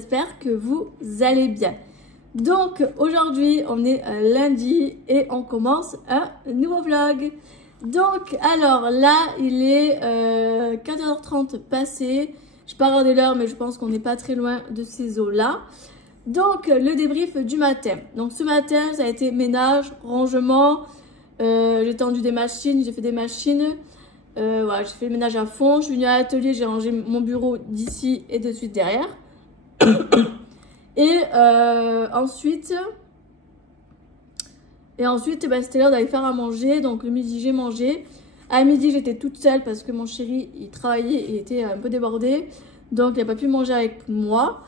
j'espère que vous allez bien. Donc aujourd'hui on est lundi et on commence un nouveau vlog. Donc alors là il est 14h30 passé, je pas regardé l'heure mais je pense qu'on n'est pas très loin de ces eaux là. Donc le débrief du matin. Donc ce matin ça a été ménage, rangement, j'ai tendu des machines, j'ai fait des machines. Voilà, j'ai fait le ménage à fond, je suis venue à l'atelier, j'ai rangé mon bureau d'ici et de suite derrière. Et ensuite, bah, c'était l'heure d'aller faire à manger. Donc le midi, j'ai mangé. À midi, j'étais toute seule parce que mon chéri, il travaillait, il était un peu débordé. Donc il n'a pas pu manger avec moi.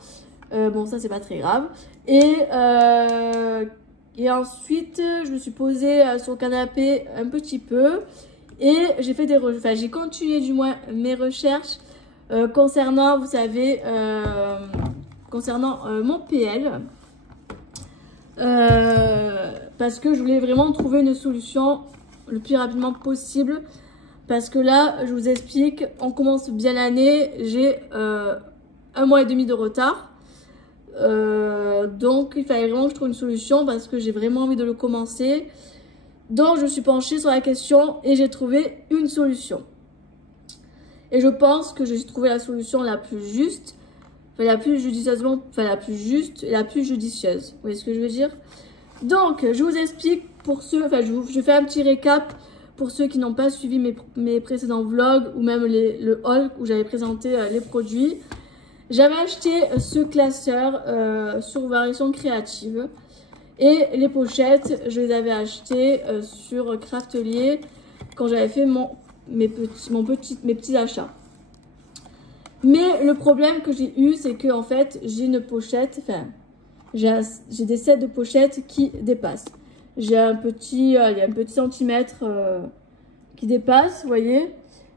Bon, ça, c'est pas très grave. Et ensuite, je me suis posée sur le canapé un petit peu. Et j'ai fait j'ai continué du moins mes recherches concernant, vous savez, concernant mon PL. Parce que je voulais vraiment trouver une solution le plus rapidement possible. Parce que là, je vous explique, on commence bien l'année, j'ai 1 mois et demi de retard. Donc il fallait vraiment que je trouve une solution parce que j'ai vraiment envie de le commencer. Donc je me suis penchée sur la question et j'ai trouvé une solution. Et je pense que j'ai trouvé la solution la plus juste, enfin, la plus judicieusement, enfin la plus juste et la plus judicieuse. Vous voyez ce que je veux dire? Donc je vous explique pour ceux, enfin je fais un petit récap pour ceux qui n'ont pas suivi mes précédents vlogs ou même le haul où j'avais présenté les produits. J'avais acheté ce classeur sur Variation Créative. Et les pochettes, je les avais achetées sur Craftelier quand j'avais fait mes petits achats. Mais le problème que j'ai eu, c'est que en fait, j'ai une pochette, enfin, j'ai des sets de pochettes qui dépassent. J'ai un petit, il y a un petit centimètre qui dépasse, vous voyez,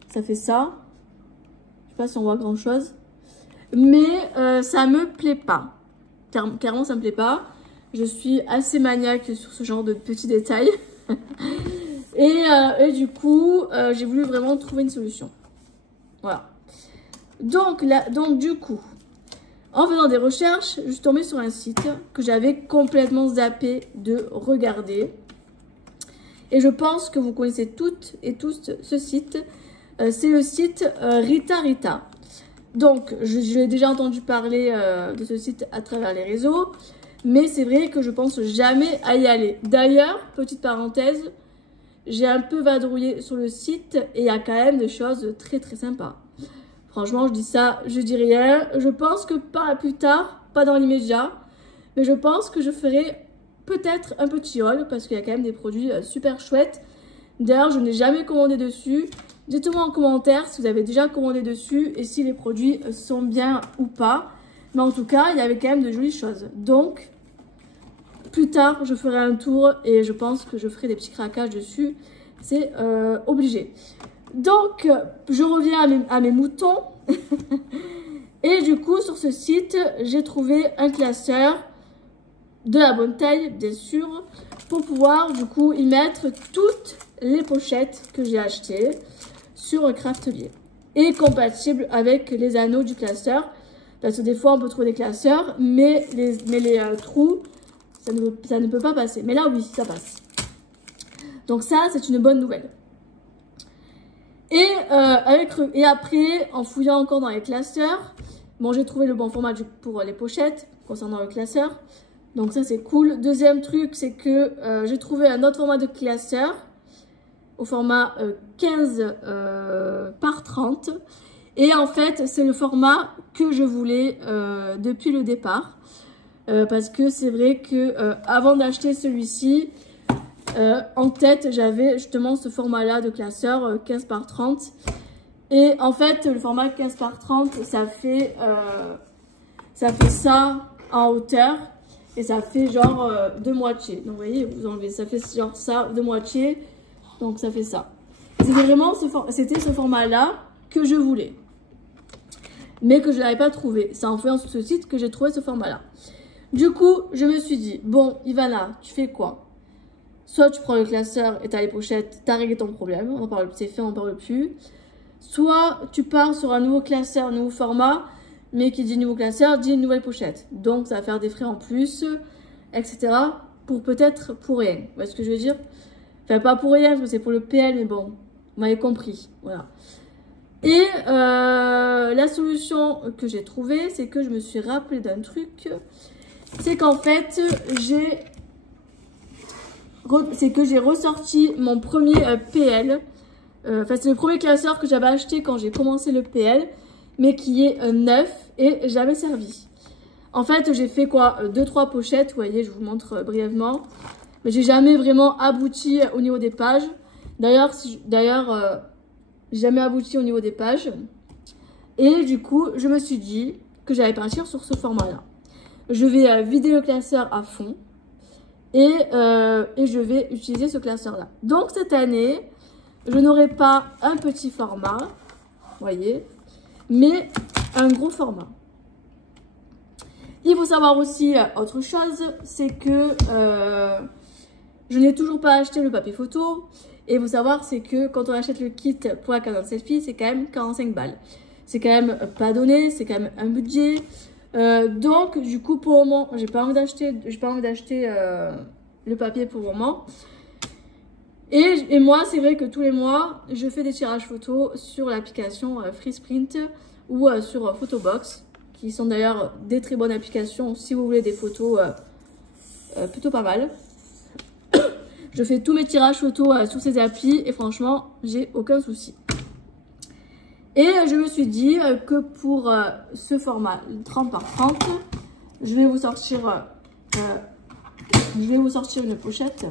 ça fait ça. Je sais pas si on voit grand chose, mais ça me plaît pas. Clairement, ça me plaît pas. Je suis assez maniaque sur ce genre de petits détails. et du coup, j'ai voulu vraiment trouver une solution. Voilà. Donc du coup, en faisant des recherches, je suis tombée sur un site que j'avais complètement zappé de regarder. Et je pense que vous connaissez toutes et tous ce site. C'est le site Rita Rita. Donc, j'ai déjà entendu parler de ce site à travers les réseaux. Mais c'est vrai que je pense jamais à y aller. D'ailleurs, petite parenthèse, j'ai un peu vadrouillé sur le site et il y a quand même des choses très très sympas. Franchement, je dis ça, je dis rien. Je pense que pas plus tard, pas dans l'immédiat, mais je pense que je ferai peut-être un petit haul parce qu'il y a quand même des produits super chouettes. D'ailleurs, je n'ai jamais commandé dessus. Dites-moi en commentaire si vous avez déjà commandé dessus et si les produits sont bien ou pas. Mais en tout cas, il y avait quand même de jolies choses. Donc, plus tard, je ferai un tour et je pense que je ferai des petits craquages dessus. C'est obligé. Donc, je reviens à mes moutons. Et du coup, sur ce site, j'ai trouvé un classeur de la bonne taille, bien sûr, pour pouvoir du coup y mettre toutes les pochettes que j'ai achetées sur Craftelier. Et compatible avec les anneaux du classeur. Parce que des fois, on peut trouver des classeurs, mais les trous, ça ne peut pas passer. Mais là, oui, ça passe. Donc ça, c'est une bonne nouvelle. Et après, en fouillant encore dans les classeurs, bon, j'ai trouvé le bon format pour les pochettes, concernant le classeur. Donc ça, c'est cool. Deuxième truc, c'est que j'ai trouvé un autre format de classeur, au format 15 par 30. Et en fait, c'est le format que je voulais depuis le départ. Parce que c'est vrai que avant d'acheter celui-ci, en tête, j'avais justement ce format-là de classeur 15 par 30. Et en fait, le format 15 par 30, ça fait ça en hauteur. Et ça fait genre de moitié. Donc vous voyez, vous enlevez, ça fait genre ça de moitié. Donc ça fait ça. C'était ce format-là que je voulais. Mais que je n'avais pas trouvé. C'est en fouillant sur ce site que j'ai trouvé ce format-là. Du coup, je me suis dit, bon, Ivana, tu fais quoi? Soit tu prends le classeur et tu as les pochettes, tu as réglé ton problème, on en parle, c'est fait, on n'en parle plus. Soit tu pars sur un nouveau classeur, un nouveau format, Mais qui dit nouveau classeur, dit une nouvelle pochette. Donc, ça va faire des frais en plus, etc. Peut-être pour rien. Vous voyez ce que je veux dire? Enfin, pas pour rien, parce que c'est pour le PL, mais bon, vous m'avez compris. Voilà. Et la solution que j'ai trouvée, c'est que je me suis rappelé d'un truc. C'est qu'en fait, j'ai ressorti mon premier PL. Enfin, c'est le premier classeur que j'avais acheté quand j'ai commencé le PL, mais qui est neuf et jamais servi. En fait, j'ai fait quoi, 2-3 pochettes, vous voyez, je vous montre brièvement. Mais j'ai jamais vraiment abouti au niveau des pages. D'ailleurs, j'ai jamais abouti au niveau des pages. Et du coup, je me suis dit que j'allais partir sur ce format-là. Je vais vider le classeur à fond. Et je vais utiliser ce classeur-là. Donc, cette année, je n'aurai pas un petit format, vous voyez, mais un gros format. Il faut savoir aussi autre chose, c'est que je n'ai toujours pas acheté le papier photo. Et il faut savoir, c'est que quand on achète le kit pour la Canon Selfie, c'est quand même 45 balles. C'est quand même pas donné, c'est quand même un budget. Donc, du coup, pour le moment, j'ai pas envie d'acheter le papier pour le moment. Et moi, c'est vrai que tous les mois, je fais des tirages photos sur l'application FreeSprint ou sur Photobox, qui sont d'ailleurs des très bonnes applications si vous voulez des photos plutôt pas mal. Je fais tous mes tirages photos sur ces applis et franchement, j'ai aucun souci. Et je me suis dit que pour ce format 30 par 30, je vais vous sortir une pochette.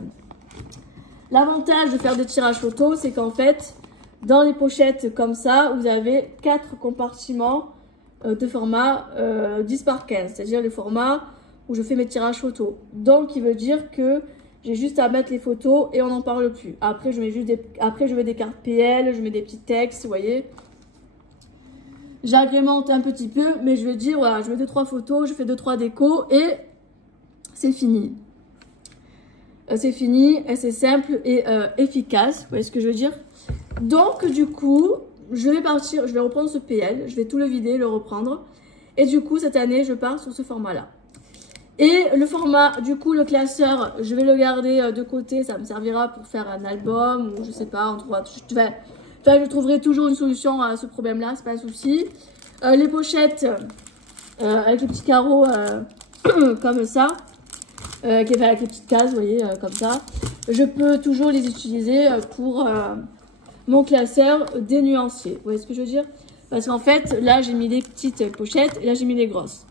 L'avantage de faire des tirages photos, c'est qu'en fait, dans les pochettes comme ça, vous avez 4 compartiments de format 10 par 15, c'est-à-dire le format où je fais mes tirages photos. Donc, il veut dire que j'ai juste à mettre les photos et on n'en parle plus. Après, je mets des cartes PL, je mets des petits textes, vous voyez. J'agrémente un petit peu, mais je veux dire, voilà, je mets 2-3 photos, je fais 2-3 décos et c'est fini. C'est fini, et c'est simple et efficace, vous voyez ce que je veux dire. Donc, du coup, je vais reprendre ce PL, je vais tout le vider, le reprendre. Et du coup, cette année, je pars sur ce format-là. Et le format, du coup, le classeur, je vais le garder de côté. Ça me servira pour faire un album ou je sais pas. Je trouverai toujours une solution à ce problème-là, c'est pas un souci. Les pochettes avec les petits carreaux comme ça, avec les petites cases, vous voyez, comme ça. Je peux toujours les utiliser pour mon classeur des nuanciers. Vous voyez ce que je veux dire? Parce qu'en fait, là, j'ai mis les petites pochettes et là, j'ai mis les grosses.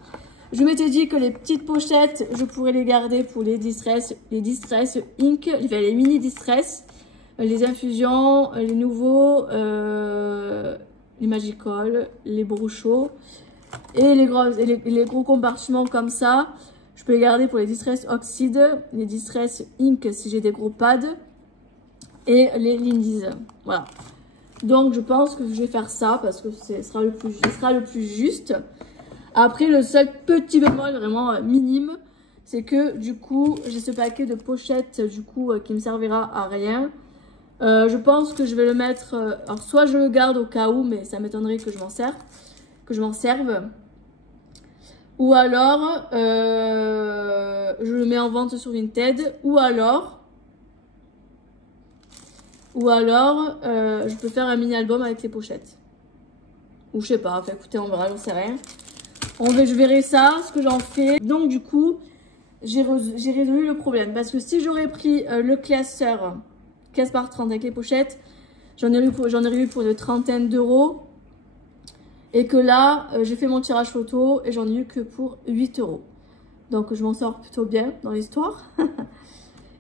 Je m'étais dit que les petites pochettes, je pourrais les garder pour les distress ink, les mini distress, les infusions, les nouveaux, les magicals, les brochots et les gros compartiments comme ça. Je peux les garder pour les distress oxyde, les distress ink si j'ai des gros pads et les lindies. Voilà. Donc je pense que je vais faire ça parce que ce sera le plus juste. Après, le seul petit bémol vraiment minime, c'est que du coup, j'ai ce paquet de pochettes du coup qui me servira à rien. Je pense que je vais le mettre, alors soit je le garde au cas où, mais ça m'étonnerait que je m'en serve. Ou alors, je le mets en vente sur Vinted, ou alors, je peux faire un mini album avec les pochettes. Ou je sais pas, enfin écoutez, on verra, j'en sais rien. Je verrai ça, ce que j'en fais. Donc du coup, j'ai résolu le problème. Parce que si j'aurais pris le classeur 15 par 30 avec les pochettes, j'en ai eu pour une trentaine d'euros. Et que là, j'ai fait mon tirage photo et j'en ai eu que pour 8 euros. Donc je m'en sors plutôt bien dans l'histoire.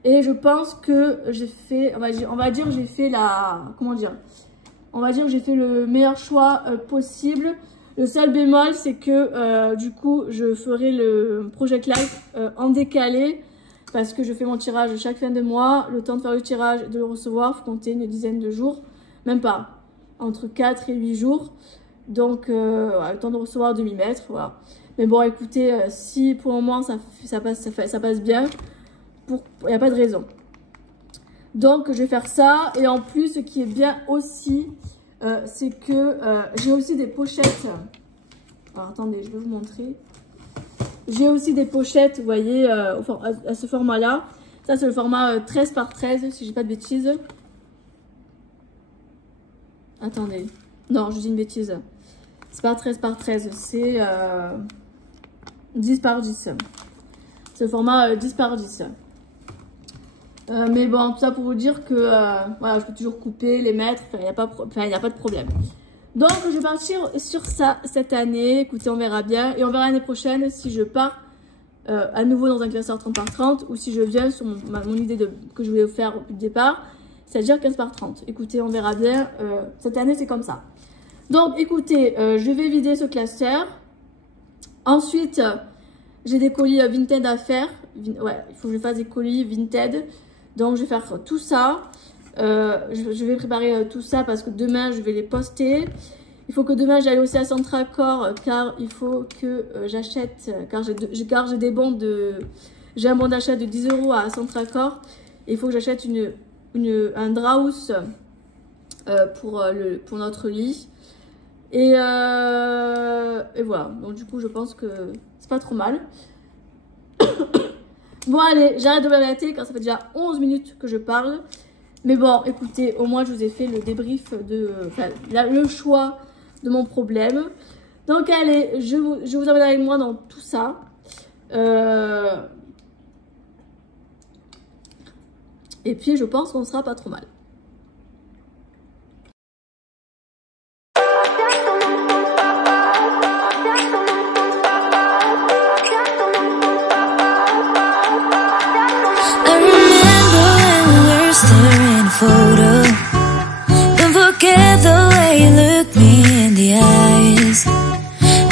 Et je pense que j'ai fait, on va dire j'ai fait j'ai fait le meilleur choix possible. Le seul bémol, c'est que du coup, je ferai le Project Live en décalé parce que je fais mon tirage chaque fin de mois. Le temps de faire le tirage et de le recevoir, faut compter une dizaine de jours, même pas, entre 4 et 8 jours. Donc, voilà, le temps de recevoir, de m'y mettre, voilà. Mais bon, écoutez, si pour le moment ça passe bien, il n'y a pas de raison. Donc, je vais faire ça. Et en plus, ce qui est bien aussi, c'est que j'ai aussi des pochettes Alors attendez, je vais vous montrer. J'ai aussi des pochettes, vous voyez, à ce format-là. Ça, c'est le format 13 par 13, si j'ai pas de bêtises. Attendez. Non, je dis une bêtise. C'est pas 13 par 13, c'est 10 par 10. C'est le format 10 par 10. Mais bon, tout ça pour vous dire que voilà, je peux toujours couper, les mettre, il n'y a pas de problème. Donc, je vais partir sur ça cette année. Écoutez, on verra bien. Et on verra l'année prochaine si je pars à nouveau dans un classeur 30 par 30 ou si je viens sur mon idée que je voulais faire au départ, c'est-à-dire 15 par 30. Écoutez, on verra bien. Cette année, c'est comme ça. Donc, écoutez, je vais vider ce classeur. Ensuite, j'ai des colis Vinted à faire. Ouais, il faut que je fasse des colis Vinted. Donc, je vais faire tout ça. Je vais préparer tout ça parce que demain, je vais les poster. Il faut que demain, j'aille aussi à Centracor car il faut que j'achète, car j'ai des bons de... J'ai un bon d'achat de 10 € à Centracor. Il faut que j'achète un Draus pour notre lit. Et voilà. Donc, du coup, je pense que c'est pas trop mal. Bon, allez, j'arrête de blablater car ça fait déjà 11 minutes que je parle. Mais bon, écoutez, au moins, je vous ai fait le débrief le choix de mon problème. Donc, allez, je vous emmène avec moi dans tout ça. Et puis, je pense qu'on sera pas trop mal. Photo. Don't forget the way you look me in the eyes.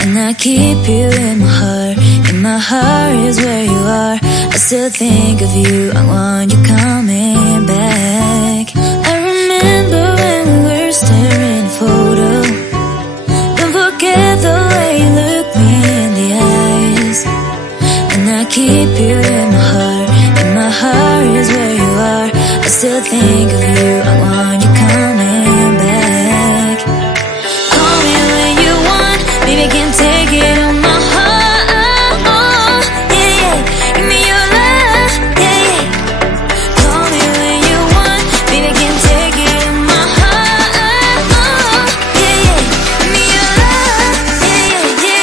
And I keep you in my heart. In my heart is where you are. I still think of you. I want you coming back. I remember when we were staring photo. Don't forget the way you look me in the eyes. And I keep you in my heart. In my heart is where you are. I still think of you, I want you coming back. Call me when you want, baby, can't take it on my heart. Yeah, yeah, give me your love, yeah, yeah. Call me when you want, baby, can't take it on my heart. Yeah, yeah, give me your love, yeah, yeah,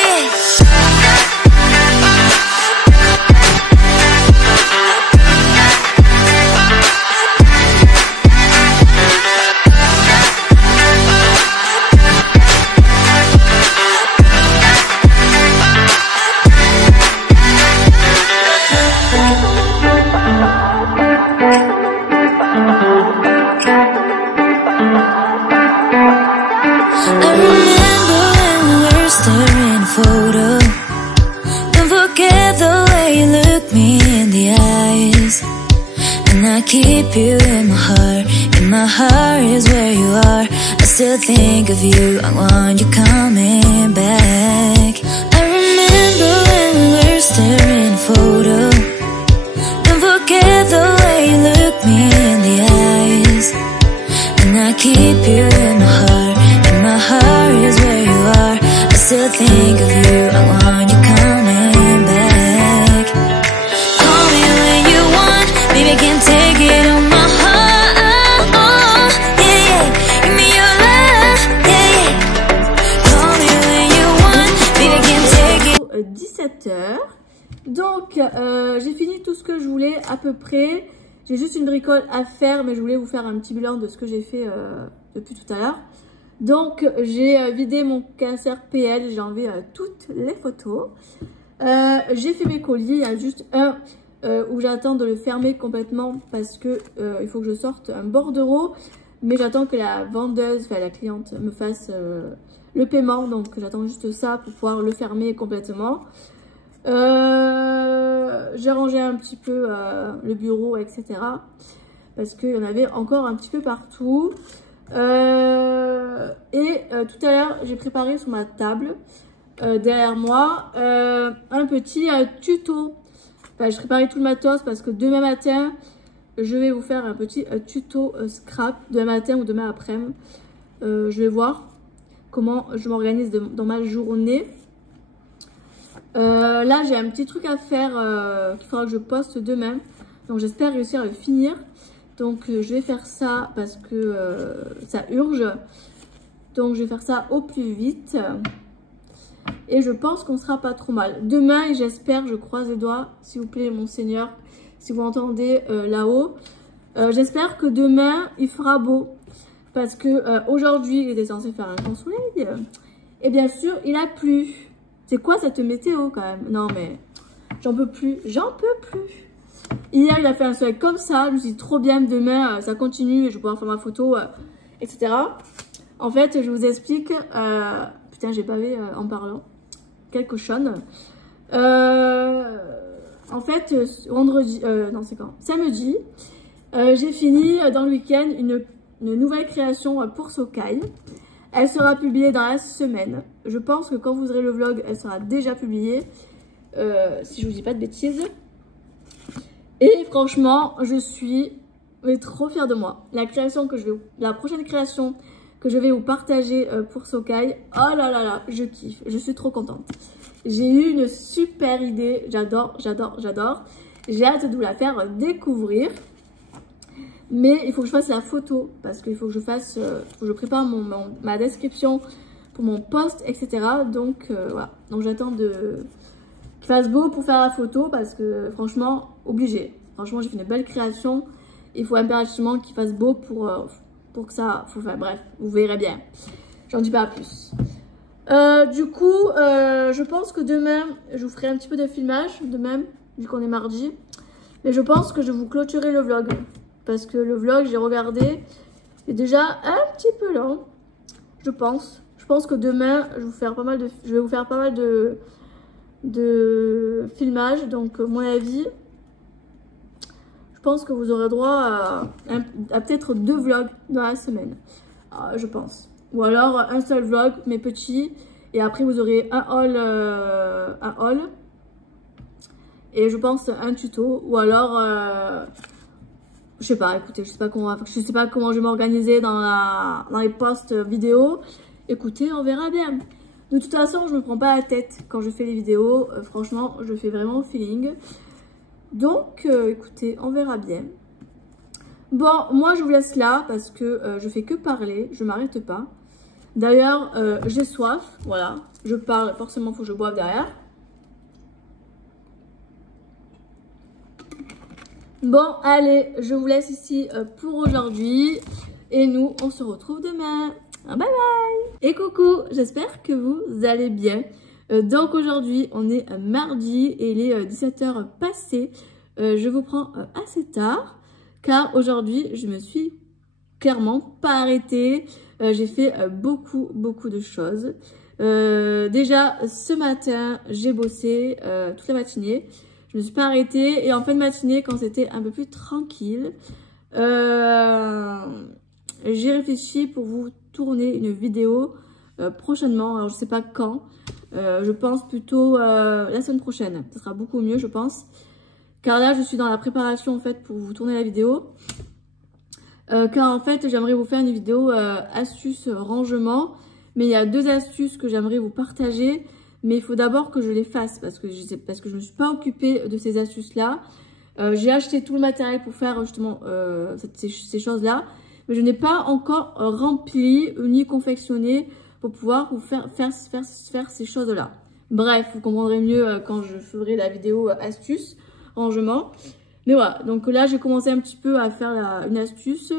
I remember when we were staring photo. Don't forget the way you look me in the eyes. And I keep you in my heart. In my heart is where you are. I still think of you. I want you coming back. I remember when we were staring photo. Don't forget the way you look me in the eyes. And I keep you in my heart. In my heart is where you are. I still think of you. I want you coming back. Call me when you want, baby, can't take it on my heart. Yeah, yeah, give me your love, yeah, yeah. Call me when you want, baby, can't take it. 17 h. Donc, j'ai fini tout ce que je voulais à peu près. J'ai juste une bricole à faire, mais je voulais vous faire un petit bilan de ce que j'ai fait depuis tout à l'heure. Donc, j'ai vidé mon classeur PL, j'ai enlevé toutes les photos. J'ai fait mes colis, il y a juste un où j'attends de le fermer complètement parce que il faut que je sorte un bordereau. Mais j'attends que la vendeuse, enfin la cliente, me fasse le paiement. Donc, j'attends juste ça pour pouvoir le fermer complètement. J'ai rangé un petit peu le bureau, etc. Parce qu'il y en avait encore un petit peu partout. Tout à l'heure, j'ai préparé sur ma table, derrière moi, un petit tuto. Enfin, j'ai préparé tout le matos parce que demain matin, je vais vous faire un petit tuto scrap. Demain matin ou demain après-midi. Je vais voir comment je m'organise dans ma journée. Là, j'ai un petit truc à faire qu'il faudra que je poste demain. Donc, j'espère réussir à le finir. Donc, je vais faire ça parce que ça urge. Donc, je vais faire ça au plus vite. Et je pense qu'on sera pas trop mal. Demain, j'espère, je croise les doigts, s'il vous plaît, mon Seigneur, si vous entendez là-haut. J'espère que demain, il fera beau. Parce que aujourd'hui, il était censé faire un grand soleil. Et bien sûr, il a plu. C'est quoi cette météo quand même? Non mais, j'en peux plus. J'en peux plus. Hier, il a fait un soleil comme ça. Je me suis dit, trop bien, demain, ça continue. Et je vais pouvoir faire ma photo, etc. En fait, je vous explique. Putain, j'ai bavé en parlant. Quelle cochonne. En fait, vendredi... non, c'est quand? Samedi, j'ai fini dans le week-end une nouvelle création pour Sookai. Elle sera publiée dans la semaine. Je pense que quand vous aurez le vlog, elle sera déjà publiée. Si je vous dis pas de bêtises. Et franchement, je suis trop fière de moi. La prochaine création que je vais vous partager pour Sookai. Oh là là là, je kiffe. Je suis trop contente. J'ai eu une super idée. J'adore, j'adore, j'adore. J'ai hâte de vous la faire découvrir. Mais il faut que je fasse la photo parce qu'il faut que je fasse, faut que je prépare ma description pour mon post, etc. Donc voilà. Donc j'attends qu'il fasse beau pour faire la photo parce que franchement, obligé. Franchement, j'ai fait une belle création. Il faut impérativement qu'il fasse beau pour que ça... Enfin bref, vous verrez bien. J'en dis pas plus. Du coup, je pense que demain, je vous ferai un petit peu de filmage de même, vu qu'on est mardi. Mais je pense que je vais vous clôturer le vlog. Parce que le vlog, j'ai regardé, est déjà un petit peu long, je pense. Je pense que demain, je vais vous faire pas mal de filmage. Donc, à mon avis, je pense que vous aurez droit à peut-être 2 vlogs dans la semaine. Je pense. Ou alors, un seul vlog, mais petit. Et après, vous aurez un haul. Et je pense un tuto. Ou alors... je sais pas, écoutez, je sais pas comment je vais m'organiser dans les posts vidéo. Écoutez, on verra bien. De toute façon, je me prends pas la tête quand je fais les vidéos. Franchement, je fais vraiment au feeling. Donc, écoutez, on verra bien. Bon, moi, je vous laisse là parce que je fais que parler. Je m'arrête pas. D'ailleurs, j'ai soif. Voilà, je parle. Forcément, il faut que je boive derrière. Bon, allez, je vous laisse ici pour aujourd'hui. Et nous, on se retrouve demain. Bye bye. Et coucou, j'espère que vous allez bien. Donc aujourd'hui, on est mardi et il est 17h passé. Je vous prends assez tard. Car aujourd'hui, je me suis clairement pas arrêtée. J'ai fait beaucoup de choses. Déjà, ce matin, j'ai bossé toute la matinée. Je me suis pas arrêtée et en fin de matinée, quand c'était un peu plus tranquille, j'ai réfléchi pour vous tourner une vidéo prochainement. Alors, je sais pas quand. Je pense plutôt la semaine prochaine. Ce sera beaucoup mieux, je pense. Car là, je suis dans la préparation en fait pour vous tourner la vidéo. Car en fait, j'aimerais vous faire une vidéo astuces rangement. Mais il y a 2 astuces que j'aimerais vous partager. Mais il faut d'abord que je les fasse parce que je me suis pas occupée de ces astuces-là. J'ai acheté tout le matériel pour faire justement ces choses-là. Mais je n'ai pas encore rempli ni confectionné pour pouvoir vous faire ces choses-là. Bref, vous comprendrez mieux quand je ferai la vidéo astuce, rangement. Mais voilà, donc là j'ai commencé un petit peu à faire une astuce.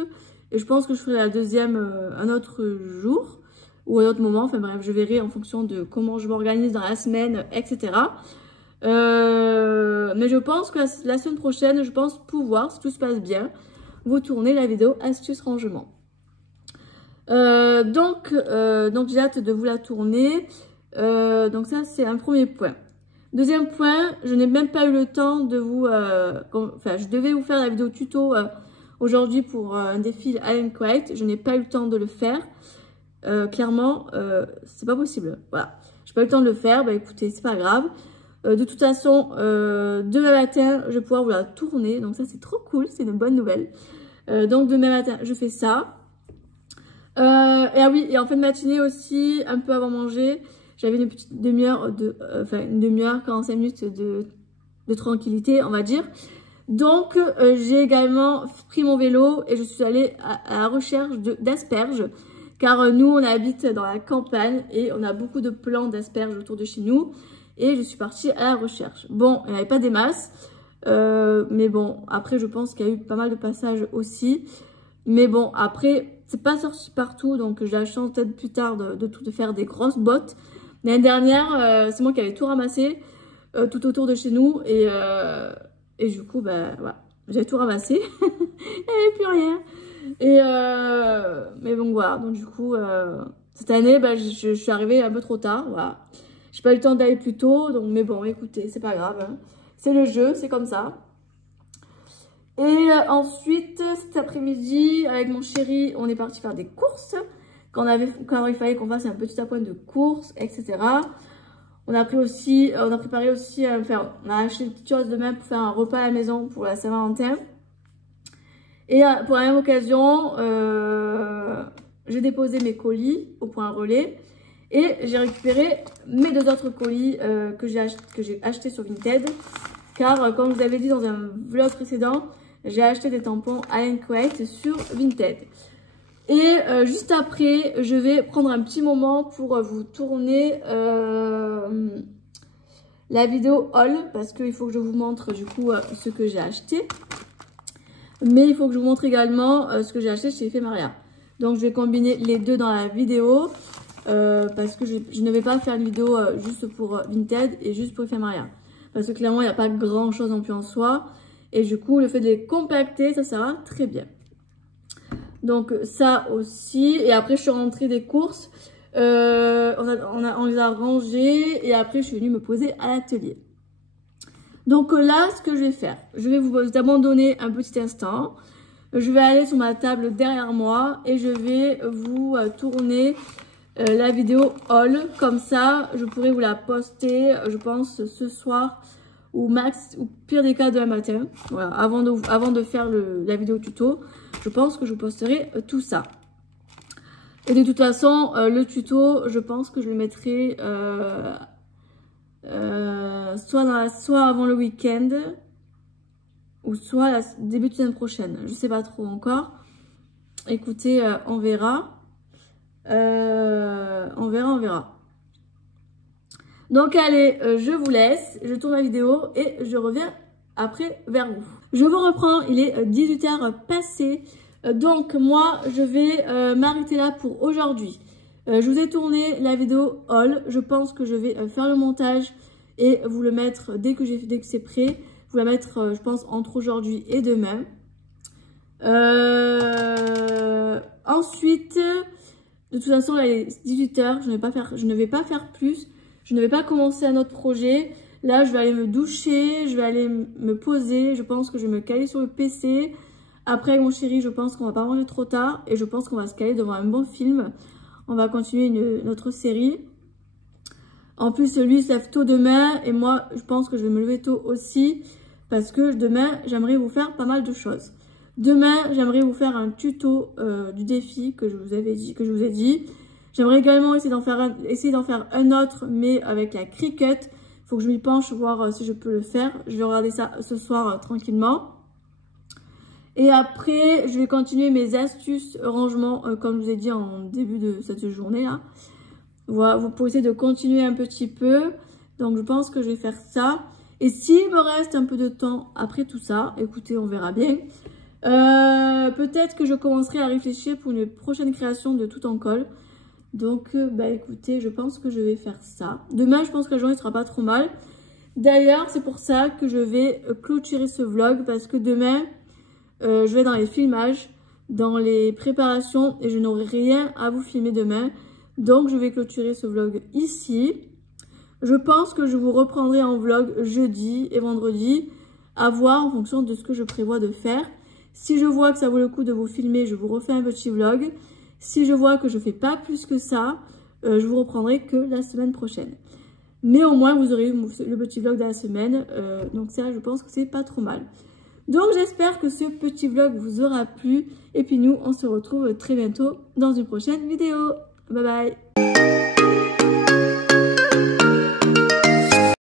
Et je pense que je ferai la deuxième un autre jour. Ou à un autre moment, enfin bref, je verrai en fonction de comment je m'organise dans la semaine, etc. Mais je pense que la semaine prochaine, je pense pouvoir, si tout se passe bien, vous tourner la vidéo astuce rangement. Donc j'ai hâte de vous la tourner. Donc ça, c'est un premier point. Deuxième point, je n'ai même pas eu le temps de vous... enfin, je devais vous faire la vidéo tuto aujourd'hui pour un défi Allen Quiet. Je n'ai pas eu le temps de le faire. Clairement, c'est pas possible. Voilà, j'ai pas eu le temps de le faire. Bah écoutez, c'est pas grave. De toute façon, demain matin, je vais pouvoir vous la tourner. Donc ça, c'est trop cool. C'est une bonne nouvelle. Donc demain matin, je fais ça. Et ah oui, et en fin de matinée aussi, un peu avant manger, j'avais une petite demi-heure, une demi-heure, 45 minutes de tranquillité, on va dire. Donc, j'ai également pris mon vélo et je suis allée à la recherche d'asperges. Car nous, on habite dans la campagne et on a beaucoup de plants d'asperges autour de chez nous. Et je suis partie à la recherche. Bon, il n'y avait pas des masses. Mais bon, après, je pense qu'il y a eu pas mal de passages aussi. Mais bon, après, c'est pas sorti partout. Donc, j'ai la chance peut-être plus tard de faire des grosses bottes. L'année dernière, c'est moi qui avais tout ramassé tout autour de chez nous. Et du coup, ben voilà, j'ai tout ramassé. Il n'y avait plus rien. Mais bon, voilà. Donc, du coup, cette année, ben, je suis arrivée un peu trop tard. Voilà. J'ai pas eu le temps d'aller plus tôt. Donc, mais bon, écoutez, c'est pas grave. Hein. C'est le jeu, c'est comme ça. Et ensuite, cet après-midi, avec mon chéri, on est parti faire des courses. Quand il fallait qu'on fasse un petit appoint de courses, etc. On a préparé aussi, on a acheté des petites choses demain pour faire un repas à la maison pour la Saint-Valentin. Et pour la même occasion, j'ai déposé mes colis au point relais et j'ai récupéré mes 2 autres colis que j'ai achetés sur Vinted. Car comme je vous avais dit dans un vlog précédent, j'ai acheté des tampons Allen Kuwait sur Vinted. Et juste après, je vais prendre un petit moment pour vous tourner la vidéo haul. Parce qu'il faut que je vous montre du coup ce que j'ai acheté. Mais il faut que je vous montre également ce que j'ai acheté chez Ephéméria. Donc je vais combiner les deux dans la vidéo. Parce que je ne vais pas faire une vidéo juste pour Vinted et juste pour Ephéméria. Parce que clairement il n'y a pas grand chose non plus en soi. Et du coup le fait de les compacter, ça sera très bien. Donc ça aussi. Et après je suis rentrée des courses. On les a rangés. Et après je suis venue me poser à l'atelier. Donc là ce que je vais faire. Je vais vous abandonner un petit instant. Je vais aller sur ma table derrière moi. Et je vais vous tourner la vidéo haul. Comme ça je pourrai vous la poster je pense ce soir. Ou max, ou pire des cas demain matin. Voilà, avant de faire la vidéo tuto, je pense que je posterai tout ça. Et de toute façon, le tuto, je pense que je le mettrai soit avant le week-end, ou soit début de semaine prochaine. Je sais pas trop encore. Écoutez, on verra. On verra. Donc allez, je vous laisse, je tourne la vidéo et je reviens après vers vous. Je vous reprends, il est 18h passé. Donc moi, je vais m'arrêter là pour aujourd'hui. Je vous ai tourné la vidéo haul. Je pense que je vais faire le montage et vous le mettre dès que c'est prêt. Vous la mettre, je pense, entre aujourd'hui et demain. Ensuite, de toute façon, là, il est 18h. Je ne vais pas faire plus. Je ne vais pas commencer un autre projet. Là, je vais aller me doucher, je vais aller me poser. Je pense que je vais me caler sur le PC. Après, avec mon chéri, je pense qu'on va pas manger trop tard. Et je pense qu'on va se caler devant un bon film. On va continuer notre série. En plus, lui, il se lève tôt demain. Et moi, je pense que je vais me lever tôt aussi. Parce que demain, j'aimerais vous faire pas mal de choses. Demain, j'aimerais vous faire un tuto du défi que je vous ai dit. J'aimerais également essayer d'en faire un autre, mais avec la Cricut. Il faut que je m'y penche, voir si je peux le faire. Je vais regarder ça ce soir tranquillement. Et après, je vais continuer mes astuces rangement, comme je vous ai dit en début de cette journée-là. Voilà, vous pouvez essayer de continuer un petit peu. Donc, je pense que je vais faire ça. Et s'il me reste un peu de temps après tout ça, écoutez, on verra bien. Peut-être que je commencerai à réfléchir pour une prochaine création de tout en colle. Donc, écoutez, je pense que je vais faire ça. Demain, je pense que la journée ne sera pas trop mal. D'ailleurs, c'est pour ça que je vais clôturer ce vlog. Parce que demain, je vais dans les filmages, dans les préparations. Et je n'aurai rien à vous filmer demain. Donc, je vais clôturer ce vlog ici. Je pense que je vous reprendrai en vlog jeudi et vendredi. À voir en fonction de ce que je prévois de faire. Si je vois que ça vaut le coup de vous filmer, je vous refais un petit vlog. Si je vois que je ne fais pas plus que ça, je vous reprendrai que la semaine prochaine. Mais au moins, vous aurez eu le petit vlog de la semaine. Donc ça, je pense que c'est pas trop mal. Donc j'espère que ce petit vlog vous aura plu. Et puis nous, on se retrouve très bientôt dans une prochaine vidéo. Bye bye!